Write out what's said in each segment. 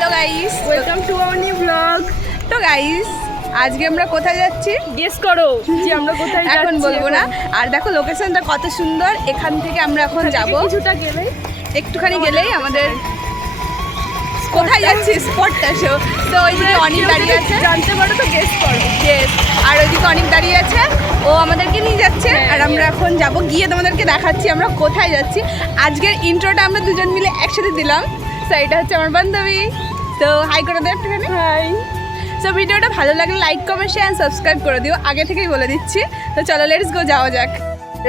Hello guys, welcome to our new blog. তো guys আজকে আমরা কোথায় যাচ্ছি গেস করো যে আমরা কোথায় যাচ্ছি। এখন বলবো না। আর দেখো লোকেশনটা কত সুন্দর। এখান থেকে আমরা এখন যাব, কিছুটা গেলে একটুখানি গেলেই আমাদের কোথায় যাচ্ছি স্পটটা শো। তো ওইদিকে অনেক দাঁড়িয়ে আছে, জানতে পারো তো গেস করো। Yes, আর ওইদিকে অনেক দাঁড়িয়ে আছে, ও আমাদেরকে নিয়ে যাচ্ছে। আর আমরা এখন যাব, গিয়ে তোমাদেরকে দেখাচ্ছি আমরা কোথায় যাচ্ছি। আজকের ইন্ট্রোটা আমরা দুজন মিলে একসাথে দিলাম। তো এটা হচ্ছে আমার বান্ধবী। তো হাই করে দাও একটুখানি। হাই। সো ভিডিওটা ভালো লাগলে লাইক কমেন্ট শেয়ার সাবস্ক্রাইব করে দিও, আগে থেকেই বলে দিচ্ছি। তো চলো লেটস গো, যাওয়া যাক।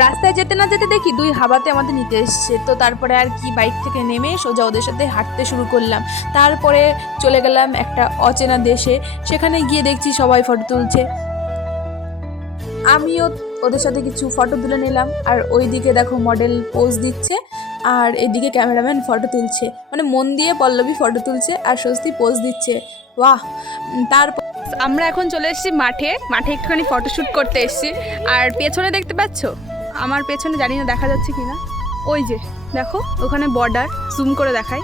রাস্তায় যেতে না যেতে দেখি দুই হাবাতে আমাদের নিতে এসছে। তো তারপরে আর কি বাইক থেকে নেমে সোজা ওদের সাথে হাঁটতে শুরু করলাম। তারপরে চলে গেলাম একটা অচেনা দেশে। সেখানে গিয়ে দেখছি সবাই ফটো তুলছে, আমিও ওদের সাথে কিছু ফটো তুলে নিলাম। আর ওইদিকে দেখো মডেল পোজ দিচ্ছে, আর এদিকে ক্যামেরাম্যান ফটো তুলছে, মানে মন দিয়ে পল্লবী ফটো তুলছে আর স্বস্তি পোজ দিচ্ছে। বাহ। তারপর আমরা এখন চলে এসেছি মাঠে একটুখানি ফটোশ্যুট করতে এসেছি। আর পেছনে দেখতে পাচ্ছ, আমার পেছনে জানি না দেখা যাচ্ছে কিনা, ওই যে দেখো ওখানে বর্ডার, জুম করে দেখাই।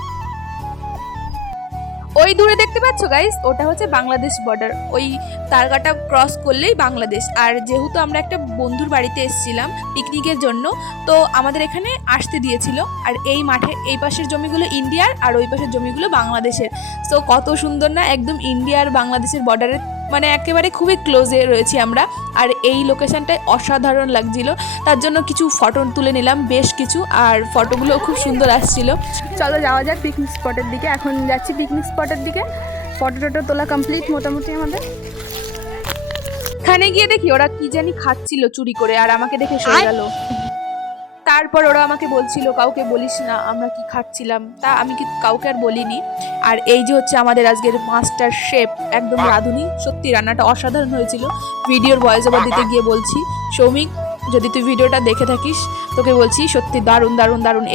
ওই দূরে দেখতে পাচ্ছ গাইস, ওটা হচ্ছে বাংলাদেশ বর্ডার। ওই তারকাটা ক্রস করলেই বাংলাদেশ। আর যেহেতু আমরা একটা বন্ধুর বাড়িতে এসেছিলাম পিকনিকের জন্য, তো আমাদের এখানে আসতে দিয়েছিল। আর এই মাঠে এই পাশের জমিগুলো ইন্ডিয়ার আর ওই পাশের জমিগুলো বাংলাদেশের। তো কত সুন্দর না, একদম ইন্ডিয়া আর বাংলাদেশের বর্ডারের মানে একেবারে খুবই ক্লোজে রয়েছি আমরা। আর এই লোকেশনটায় অসাধারণ লাগছিল, তার জন্য কিছু ফটো তুলে নিলাম, বেশ কিছু। আর ফটোগুলো খুব সুন্দর আসছিল। চলো যাওয়া যাক পিকনিক স্পটের দিকে। এখন যাচ্ছি পিকনিক স্পটের দিকে। ফটো টটো তোলা কমপ্লিট মোটামুটি আমাদের। এখানে গিয়ে দেখি ওরা কি জানি খাচ্ছিল চুরি করে, আর আমাকে দেখে সরে গেল। তারপর ওরা আমাকে বলছিল কাউকে বলিস না আমরা কি খাচ্ছিলাম, তা আমি কি কাউকে আর বলিনি। আর এই যে হচ্ছে আমাদের আজকের মাস্টার শেফ, একদম রাঁধুনি। সত্যি রান্নাটা অসাধারণ হয়েছিল। ভিডিওর ভয়েস ওভার দিতে গিয়ে বলছি, সৌমিক যদি তুই ভিডিওটা দেখে থাকিস তোকে বলছি সত্যি দারুণ দারুণ দারুণ।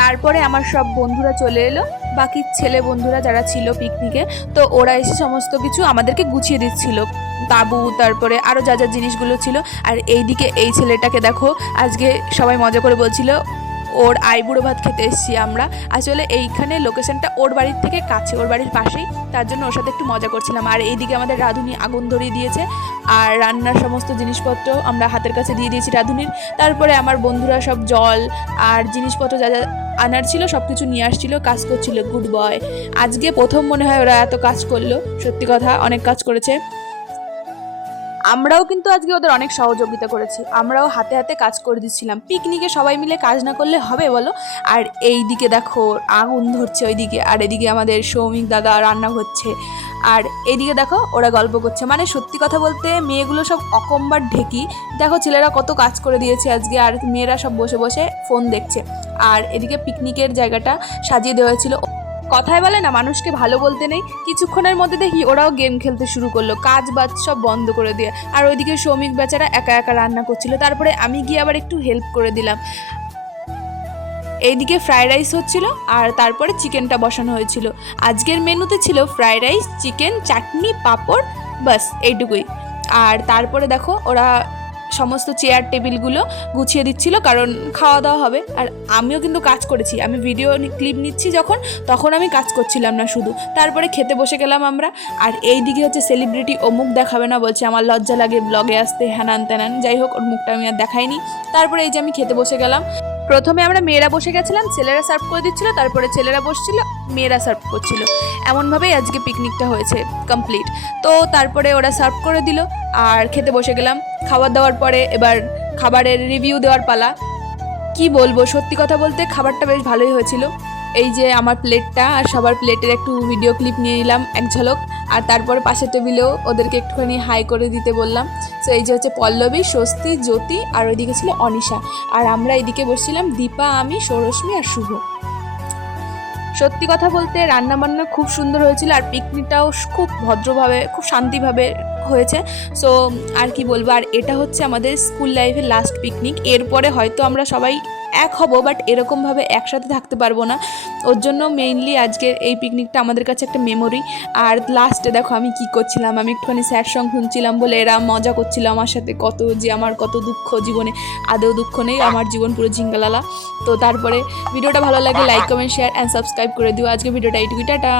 তারপরে আমার সব বন্ধুরা চলে এলো, বাকি ছেলে বন্ধুরা যারা ছিল পিকনিকে, তো ওরা এসে সমস্ত কিছু আমাদেরকে গুছিয়ে দিচ্ছিল, তাবু তারপরে আরও যা যা জিনিসগুলো ছিল। আর এইদিকে এই ছেলেটাকে দেখো, আজকে সবাই মজা করে বলছিল ওর আইবুড়ো ভাত খেতে এসেছি আমরা। আসলে এইখানে লোকেশনটা ওর বাড়ির থেকে কাছে, ওর বাড়ির পাশেই, তার জন্য ওর সাথে একটু মজা করছিলাম। আর এইদিকে আমাদের রাঁধুনি আগুন ধরিয়ে দিয়েছে, আর রান্নার সমস্ত জিনিসপত্র আমরা হাতের কাছে দিয়ে দিয়েছি রাঁধুনির। তারপরে আমার বন্ধুরা সব জল আর জিনিসপত্র যা যা আনার ছিল সব কিছু নিয়ে আসছিল, কাজ করছিল। Good boy. আজকে প্রথম মনে হয় ওরা এত কাজ করলো, সত্যি কথা অনেক কাজ করেছে। আমরাও কিন্তু আজকে ওদের অনেক সহযোগিতা করেছি, আমরাও হাতে হাতে কাজ করে দিচ্ছিলাম। পিকনিকে সবাই মিলে কাজ না করলে হবে বলো। আর এই দিকে দেখো আগুন ধরছে ওইদিকে, আর এদিকে আমাদের সৌমিক দাদা রান্না হচ্ছে, আর এইদিকে দেখো ওরা গল্প করছে। মানে সত্যি কথা বলতে মেয়েগুলো সব অকম্বার ঢেকি। দেখো ছেলেরা কত কাজ করে দিয়েছে আজকে, আর মেয়েরা সব বসে বসে ফোন দেখছে। আর এদিকে পিকনিকের জায়গাটা সাজিয়ে দেওয়া হয়েছিল। কথায় বলে না মানুষকে ভালো বলতে নেই, কিছুক্ষণের মধ্যে দেখি ওরাও গেম খেলতে শুরু করলো, কাজ বাজ সব বন্ধ করে দিয়ে। আর ওইদিকে সৌমিক বেচারা একা একা রান্না করছিল, তারপরে আমি গিয়ে আবার একটু হেল্প করে দিলাম। এইদিকে ফ্রাইড রাইস হচ্ছিল, আর তারপরে চিকেনটা বসানো হয়েছিল। আজকের মেনুতে ছিল ফ্রাইড রাইস, চিকেন, চাটনি, পাঁপড়, বাস এইটুকুই। আর তারপরে দেখো ওরা সমস্ত চেয়ার টেবিলগুলো গুছিয়ে দিচ্ছিল, কারণ খাওয়া দাওয়া হবে। আর আমিও কিন্তু কাজ করেছি, আমি ভিডিও ক্লিপ নিচ্ছি যখন, তখন আমি কাজ করছিলাম না শুধু। তারপরে খেতে বসে গেলাম আমরা। আর এই দিকে হচ্ছে সেলিব্রিটি, ও মুখ দেখাবে না বলছে, আমার লজ্জা লাগে ব্লগে আসতে, হ্যানান ত্যানান। যাই হোক ওর মুখটা আমি আর দেখাইনি। তারপরে এই যে আমি খেতে বসে গেলাম। প্রথমে আমরা মেয়েরা বসে গেছিলাম, ছেলেরা সার্ভ করে দিচ্ছিল, তারপরে ছেলেরা বসছিল, মেয়েরা সার্ভ করছিল। এমনভাবেই আজকে পিকনিকটা হয়েছে কমপ্লিট। তো তারপরে ওরা সার্ভ করে দিল আর খেতে বসে গেলাম। খাবার দাওয়ার পরে এবার খাবারের রিভিউ দেওয়ার পালা। কি বলবো, সত্যি কথা বলতে খাবারটা বেশ ভালোই হয়েছিল। এই যে আমার প্লেটটা আর সবার প্লেটের একটু ভিডিও ক্লিপ নিয়ে নিলাম এক ঝলক। আর তারপরে পাশের টেবিলেও ওদেরকে একটুখানি হাই করে দিতে বললাম। তো এই যে হচ্ছে পল্লবী, স্বস্তি, জ্যোতি, আর ওইদিকে ছিল অনিশা। আর আমরা এদিকে বসছিলাম দীপা, আমি, সৌরশ্মী আর শুভ। সত্যি কথা বলতে রান্নাবান্না খুব সুন্দর হয়েছিল, আর পিকনিকটাও খুব ভদ্রভাবে খুব শান্তিভাবে হয়েছে। সো আর কি বলবো। আর এটা হচ্ছে আমাদের স্কুল লাইফের লাস্ট পিকনিক। এরপরে হয়তো আমরা সবাই এক হব, বাট এরকমভাবে একসাথে থাকতে পারবো না। ওর জন্য মেইনলি আজকের এই পিকনিকটা আমাদের কাছে একটা মেমোরি। আর লাস্টে দেখো আমি কি করছিলাম, আমি একটুখানি স্যাড সং শুনছিলাম বলে এরা মজা করছিল আমার সাথে, কত যে আমার কত দুঃখ জীবনে। আদৌ দুঃখ নেই, আমার জীবন পুরো ঝিঙ্গালালা। তো তারপরে ভিডিওটা ভালো লাগে like comment share and subscribe করে দিও। আজকে ভিডিওটা এইটুকুই, টাটা।